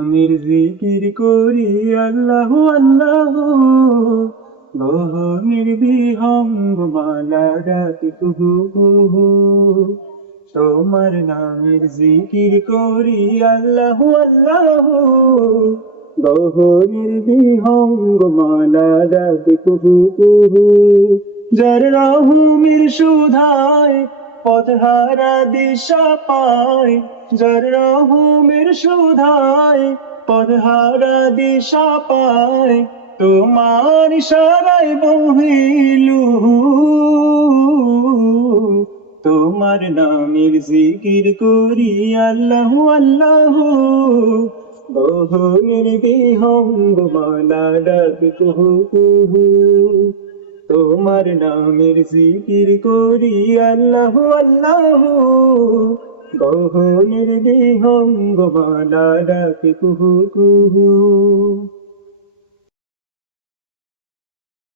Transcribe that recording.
নামের জিকির করি আল্লাহু আল্লাহ, গহনের বিহঙ্গ মালা ডাকি কুহু কুহু। তোমার নামের জিকির করি আল্লাহু আল্লাহ, গহনের বিহঙ্গ মালা ডাকি কুহু কুহু। যার রহমের সুধায় পথহারা দিশা পায়, যার রহমের সুধায় পথহারা দিশা পায়, তোমার ইশারায় বহিলু। তোমার নামের জিকির করি আল্লাহু আল্লাহ, গহনের বিহঙ্গ মালা ডাকি কুহু কুহু। তোমার নামের জিকির করি আল্লাহু আল্লাহ, গহনের বিহঙ্গ মালা ডাকি কুহু কুহু।